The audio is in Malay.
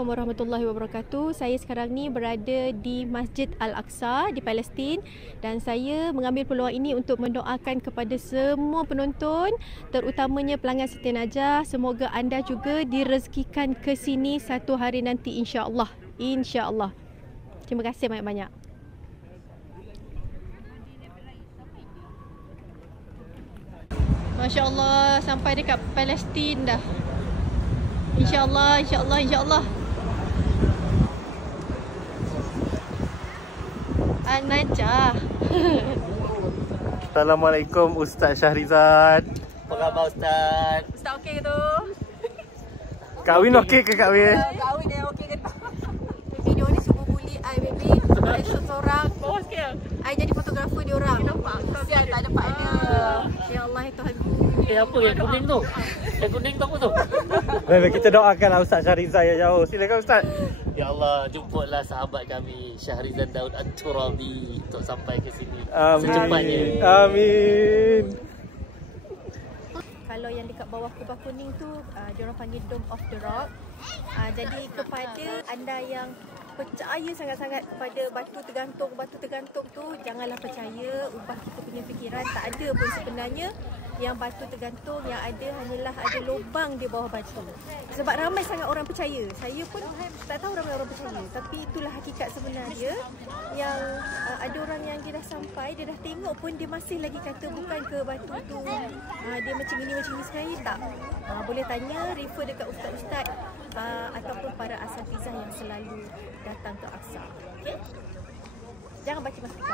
Assalamualaikum warahmatullahi wabarakatuh. Saya sekarang ni berada di Masjid Al-Aqsa di Palestin dan saya mengambil peluang ini untuk mendoakan kepada semua penonton, terutamanya pelanggan Siti Najah. Semoga anda juga direzekikan ke sini satu hari nanti, insya-Allah. Insya-Allah. Terima kasih banyak-banyak. Masya-Allah, sampai dekat Palestin dah. InsyaAllah, insyaAllah, insyaAllah. An-Najah. Assalamualaikum Ustaz Syahrizad. Apa khabar Ustaz? Ustaz okey ke tu? Kahwin okey ke kahwin? Kahwin dah okey ke tu? Video ni cuba bully I, baby. I shoot seorang. Bawa sikit. I jadi fotografer dia orang. Nampak? Sial tak dapat ada. Ya Allah, Tuhan. Apa yang kuning tu? Yang kuning tu apa tu? Baik, kita doakanlah Ustaz Syahrizad yang jauh. Silakan Ustaz. Ya Allah, jumpalah sahabat kami Syahrizad Daud At-Turabi untuk sampai ke sini secepatnya. Amin. Kalau yang dekat bawah kubah kuning tu, diorang panggil Dome of the Rock. Jadi kepada anda yang percaya sangat-sangat kepada batu tergantung tu, janganlah percaya, ubah kita punya fikiran. Tak ada pun sebenarnya yang batu tergantung, yang ada hanyalah ada lubang di bawah batu. Sebab ramai sangat orang percaya. Saya pun tak tahu ramai orang percaya, tapi itulah hakikat sebenarnya. Yang ada orang yang dia dah sampai, dia dah tengok pun dia masih lagi kata bukan ke batu tu, dia macam ini sebenarnya tak. Boleh tanya, refer dekat ustaz-ustaz ataupun para asatizah yang selalu datang ke Aqsa. Okey? Jangan baca masa.